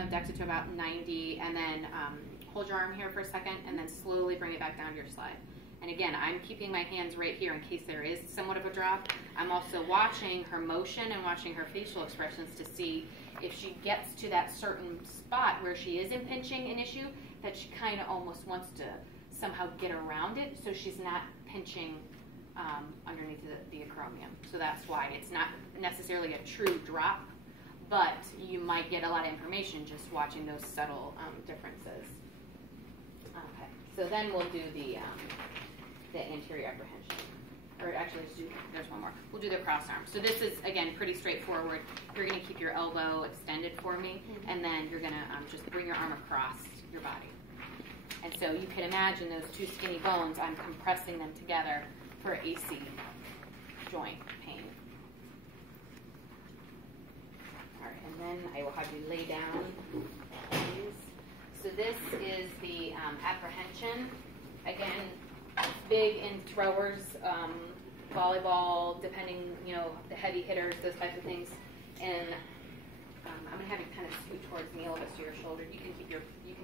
abduct it to about 90, and then hold your arm here for a second, and then slowly bring it back down to your slide. And again, I'm keeping my hands right here in case there is somewhat of a drop. I'm also watching her motion and watching her facial expressions to see if she gets to that certain spot where she is impinging an issue, that she kind of almost wants to somehow get around it so she's not pinching underneath the acromion. So that's why it's not necessarily a true drop, but you might get a lot of information just watching those subtle differences. Okay, so then we'll do the anterior apprehension. Or actually, there's one more. We'll do the cross arm. So this is, again, pretty straightforward. You're going to keep your elbow extended for me, and then you're going to just bring your arm across your body. And so you can imagine those two skinny bones, I'm compressing them together for AC joint pain. All right, and then I will have you lay down, please. So this is the apprehension. Again, big in throwers, volleyball, depending, the heavy hitters, those types of things. And I'm going to have you kind of scoot towards me a little bit to your shoulder. You can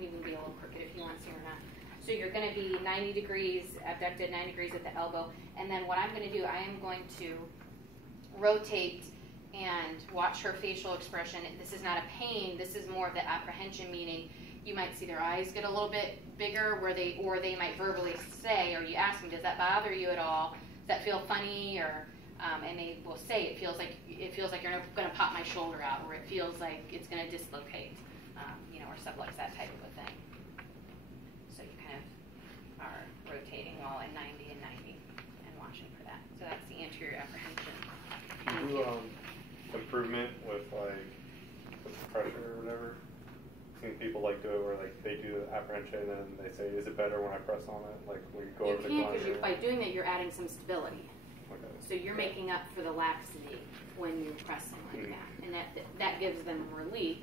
even be a little crooked if you want to or not. So you're going to be 90 degrees abducted, 90 degrees at the elbow. And then what I'm going to do, I am going to rotate and watch her facial expression. This is not a pain. This is more of the apprehension, meaning you might see their eyes get a little bit bigger, or they might verbally say, or you ask them, does that bother you at all? Does that feel funny? Or and they will say, it feels like you're going to pop my shoulder out, or it feels like it's going to dislocate, or stuff like that type of a thing. So you kind of are rotating while at 90 and 90 and watching for that. So that's the anterior apprehension. Do you improvement with with pressure or whatever? I've seen people do it where they do the apprehension and they say, is it better when I press on it? Like when you go over the can't, because by doing it, you're adding some stability. Okay. So you're making up for the laxity when you're pressing like that. And that gives them relief,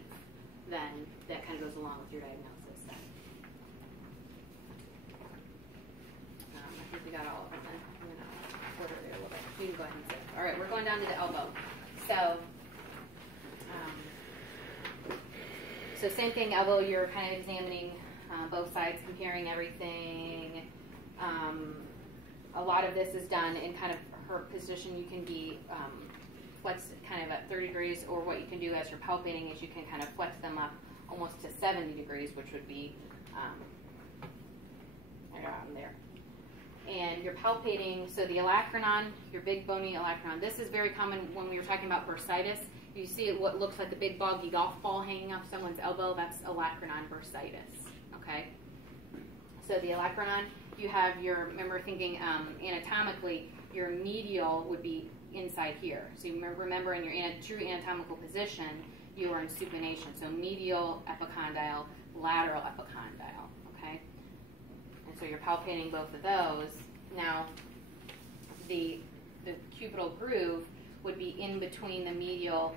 then that kind of goes along with your diagnosis. I think we got all of them. I'm going to order there a little bit. You can go ahead and sit. All right, we're going down to the elbow. So same thing, elbow, you're kind of examining both sides, comparing everything. A lot of this is done in kind of her position. You can be flexed kind of at 30 degrees, or what you can do as you're palpating is you can kind of flex them up almost to 70 degrees, which would be around there. And you're palpating, so the olecranon, your big bony olecranon, this is very common when we were talking about bursitis. You see what looks like the big boggy golf ball hanging off someone's elbow, that's olecranon bursitis, okay? So the olecranon, you have remember thinking anatomically, your medial would be inside here. So you remember in your true anatomical position, you are in supination. So medial epicondyle, lateral epicondyle, okay? And so you're palpating both of those. Now, the cubital groove would be in between the medial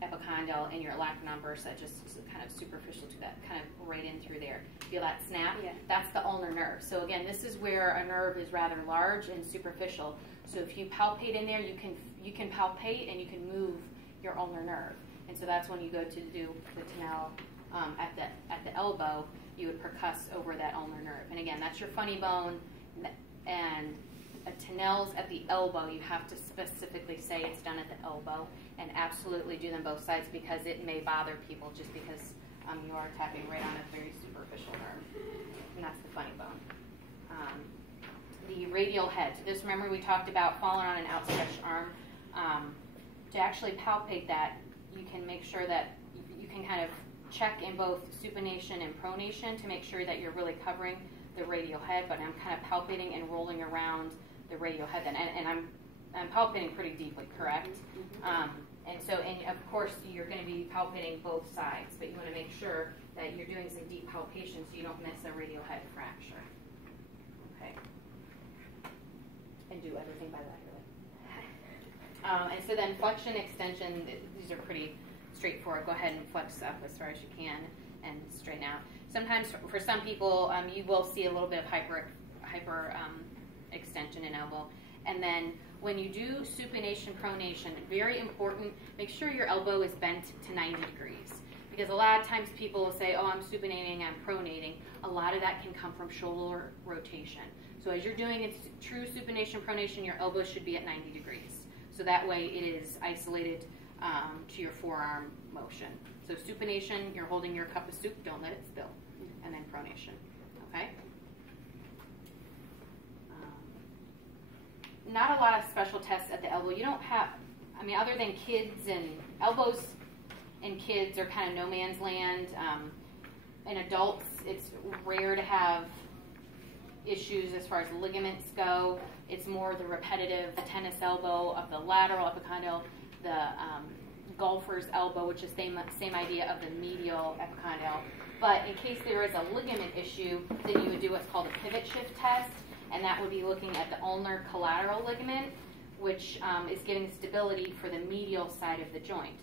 epicondyle and your olecranon bursa, just kind of superficial to that, kind of right in through there. Feel that snap? Yeah. That's the ulnar nerve. So again, this is where a nerve is rather large and superficial. So if you palpate in there, you can palpate and you can move your ulnar nerve. And so that's when you go to do the Tinel at the elbow, you would percuss over that ulnar nerve. And again, that's your funny bone, and a Tinel's at the elbow, you have to specifically say it's done at the elbow, and absolutely do them both sides, because it may bother people just because you are tapping right on a very superficial nerve, and that's the funny bone. The radial head. So this, remember we talked about falling on an outstretched arm. To actually palpate that, you can make sure that you can kind of check in both supination and pronation to make sure that you're really covering the radial head, but I'm kind of palpating and rolling around the radial head then. And I'm palpating pretty deeply, correct? And of course you're going to be palpating both sides, but you want to make sure that you're doing some deep palpation so you don't miss a radial head fracture. Okay. And do everything bilaterally. And so then flexion, extension, these are pretty straightforward. Go ahead and flex up as far as you can and straighten out. Sometimes for some people, you will see a little bit of hyper extension in elbow. And then when you do supination, pronation, very important, make sure your elbow is bent to 90 degrees. Because a lot of times people will say, oh, I'm supinating, I'm pronating. A lot of that can come from shoulder rotation. So as you're doing its true supination, pronation, your elbow should be at 90 degrees. So that way it is isolated to your forearm motion. So supination, you're holding your cup of soup, don't let it spill. And then pronation, okay? Not a lot of special tests at the elbow. You don't have, I mean, other than kids, and elbows and kids are kind of no man's land. In adults, it's rare to have issues as far as ligaments go. It's more the repetitive, the tennis elbow of the lateral epicondyle, the golfer's elbow, which is same idea of the medial epicondyle. But in case there is a ligament issue, then you would do what's called a pivot shift test, and that would be looking at the ulnar collateral ligament, which is giving stability for the medial side of the joint.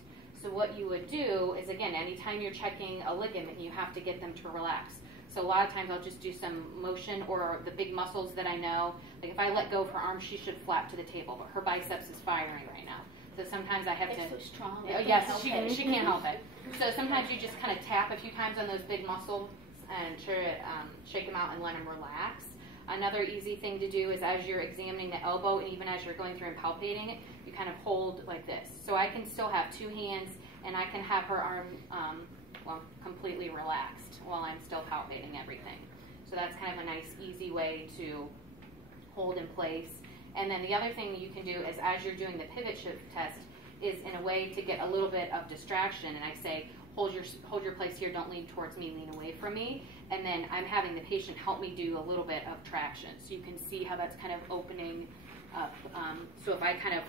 So what you would do is, again, anytime you're checking a ligament, you have to get them to relax. So a lot of times I'll just do some motion, or the big muscles that I know. Like if I let go of her arm, she should flap to the table, but her biceps is firing right now. So sometimes I have it's to. So strong. Yes, she can't help it. So sometimes you just kind of tap a few times on those big muscles and shake them out and let them relax. Another easy thing to do is as you're examining the elbow, and even as you're going through and palpating it, you kind of hold like this. So I can still have two hands, and I can have her arm completely relaxed while I'm still palpating everything. So that's kind of a nice, easy way to hold in place. And then the other thing you can do is as you're doing the pivot shift test is in a way to get a little bit of distraction. And I say, hold your place here, don't lean towards me, lean away from me. And then I'm having the patient help me do a little bit of traction. So you can see how that's kind of opening up. So if I kind of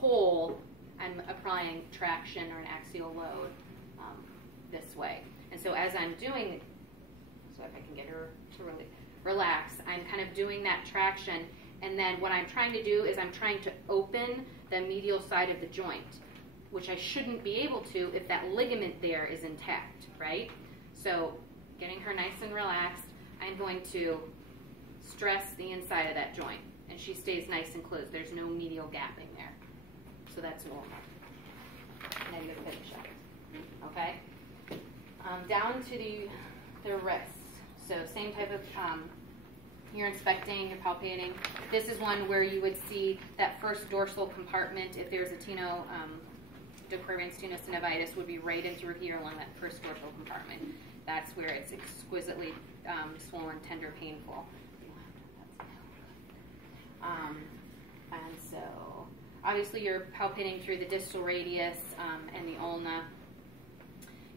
pull, I'm applying traction or an axial load this way. And so as I'm doing, so if I can get her to really relax, I'm kind of doing that traction. And then what I'm trying to do is I'm trying to open the medial side of the joint, which I shouldn't be able to if that ligament there is intact, right? So getting her nice and relaxed, I'm going to stress the inside of that joint, and she stays nice and closed. There's no medial gapping there. So that's normal. And then you pivot shift, okay? Down to the wrists. So same type of, you're inspecting, you're palpating. This is one where you would see that first dorsal compartment. If there's a tenosynovitis would be right in through here along that first dorsal compartment. That's where it's exquisitely swollen, tender, painful. And so obviously you're palpating through the distal radius and the ulna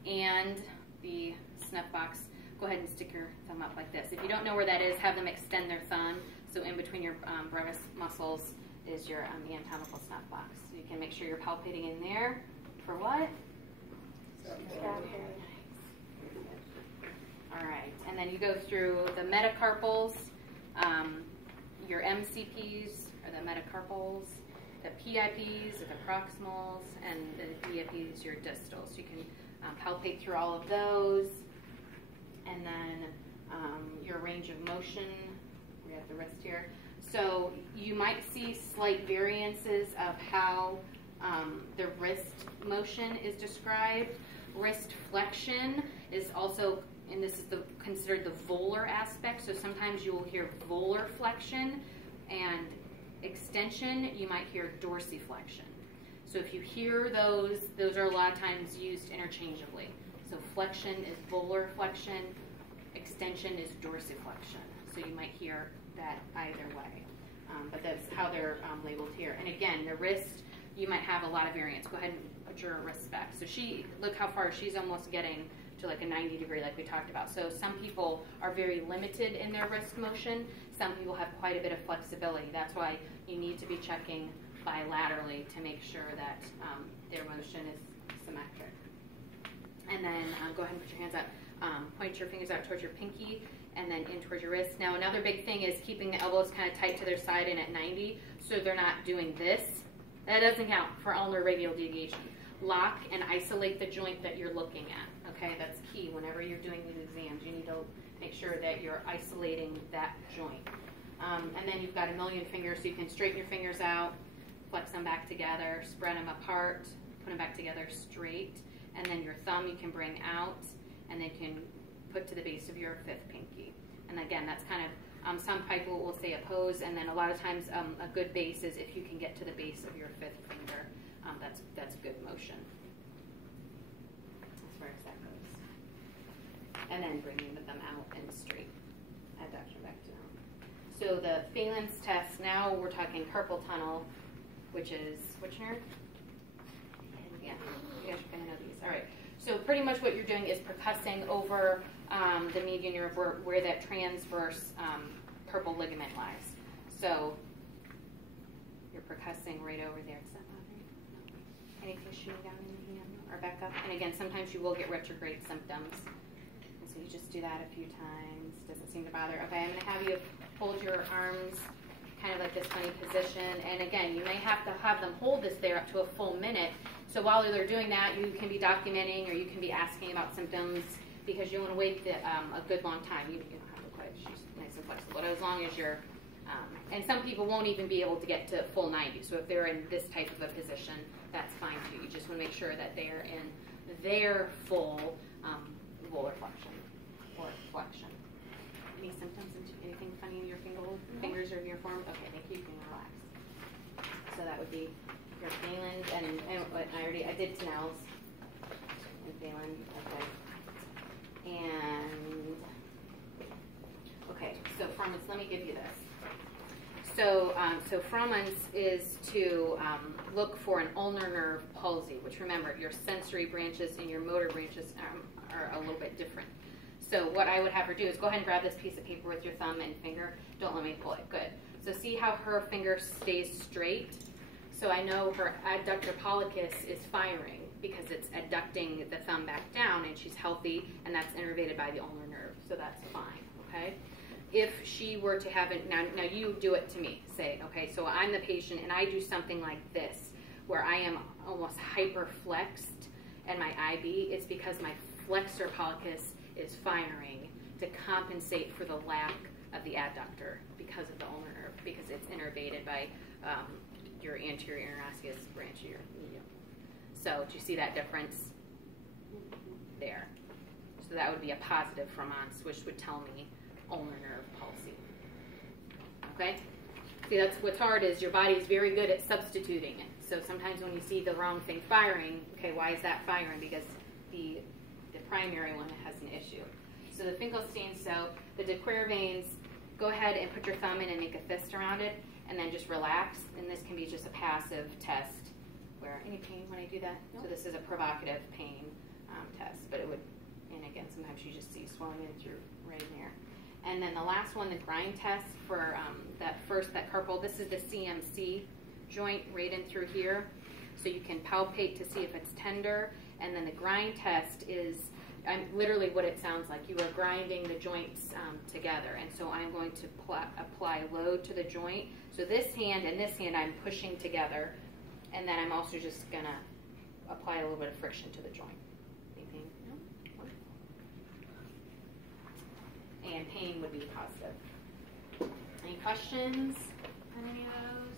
and the snuff box. Go ahead and stick your thumb up like this. If you don't know where that is, have them extend their thumb. So in between your brevis muscles is your the anatomical snuff box. So you can make sure you're palpating in there. For what? All right, and then you go through the metacarpals, your MCPs, or the metacarpals, the PIPs, or the proximals, and the DIPs, your distals. So you can palpate through all of those. And then your range of motion, we have the wrist here. So you might see slight variances of how the wrist motion is described. Wrist flexion is also, and this is considered the volar aspect, so sometimes you will hear volar flexion, and extension, you might hear dorsiflexion. So if you hear those are a lot of times used interchangeably. So flexion is volar flexion, extension is dorsiflexion. So you might hear that either way. But that's how they're labeled here. And again, the wrist, you might have a lot of variance. Go ahead and put your wrist back. So look how far she's almost getting to like a 90 degree like we talked about. So some people are very limited in their wrist motion. Some people have quite a bit of flexibility. That's why you need to be checking bilaterally to make sure that their motion is symmetric. And then go ahead and put your hands up. Point your fingers out towards your pinky and then in towards your wrist. Now another big thing is keeping the elbows kind of tight to their side and at 90 so they're not doing this. That doesn't count for ulnar radial deviation. Lock and isolate the joint that you're looking at. Okay, that's key. Whenever you're doing these exams, you need to make sure that you're isolating that joint. And then you've got a million fingers, so you can straighten your fingers out, flex them back together, spread them apart, put them back together straight. and then your thumb you can bring out, and then you can put to the base of your fifth pinky. And again, that's kind of, some people will say a pose, and then a lot of times a good base is if you can get to the base of your fifth finger. That's good motion as far as that goes. And then bringing the thumb out and straight, adduction back down. So the Phalen's test, now we're talking carpal tunnel, which is, which nerve? Yeah, you guys are going to know these. All right. So pretty much what you're doing is percussing over the median nerve where that transverse carpal ligament lies. So you're percussing right over there. Does that bother you? No. Any tissue down in the hand or back up? And again, sometimes you will get retrograde symptoms. And so you just do that a few times. Doesn't seem to bother. Okay, I'm going to have you hold your arms kind of like this funny position. And again, you may have to have them hold this there up to a full minute. So while they're doing that, you can be documenting or you can be asking about symptoms because you want to wait a good long time. You don't have to quite, she's nice and flexible, but as long as you're, and some people won't even be able to get to full 90. So if they're in this type of a position, that's fine too. You just want to make sure that they're in their full volar flexion or flexion. Any symptoms? Anything funny in your fingers or in your forearm? Okay, thank you. You can relax. So that would be your Phalen's and I did Snell's and Phalen's. Okay. And okay, so Frommans, let me give you this. So Frommans is to look for an ulnar nerve palsy, which remember your sensory branches and your motor branches are a little bit different. So what I would have her do is go ahead and grab this piece of paper with your thumb and finger. Don't let me pull it. Good. So see how her finger stays straight? So I know her adductor pollicis is firing because it's adducting the thumb back down and she's healthy and that's innervated by the ulnar nerve. So that's fine, okay? If she were to have it, now you do it to me. Say, okay, so I'm the patient and I do something like this where I am almost hyperflexed and my IB, it's because my flexor pollicis is firing to compensate for the lack of the adductor because of the ulnar nerve, because it's innervated by your anterior interosseous branch of your medial. So do you see that difference there? So that would be a positive Frommans, which would tell me ulnar nerve palsy. Okay? See, that's what's hard is your body is very good at substituting it. So sometimes when you see the wrong thing firing, okay, why is that firing? Because the primary one has an issue. So the Finkelstein, so the de Quervain's, go ahead and put your thumb in and make a fist around it, and then just relax. And this can be just a passive test. Where any pain when I do that? No. So this is a provocative pain test, but it would, and again, sometimes you just see swelling in through right in there. And then the last one, the grind test for that carpal. This is the CMC joint right in through here. So you can palpate to see if it's tender. And then the grind test is literally what it sounds like. You are grinding the joints together. And so I'm going to apply load to the joint. So this hand and this hand I'm pushing together. And then I'm also just going to apply a little bit of friction to the joint. Anything? No? And pain would be positive. Any questions on any of those?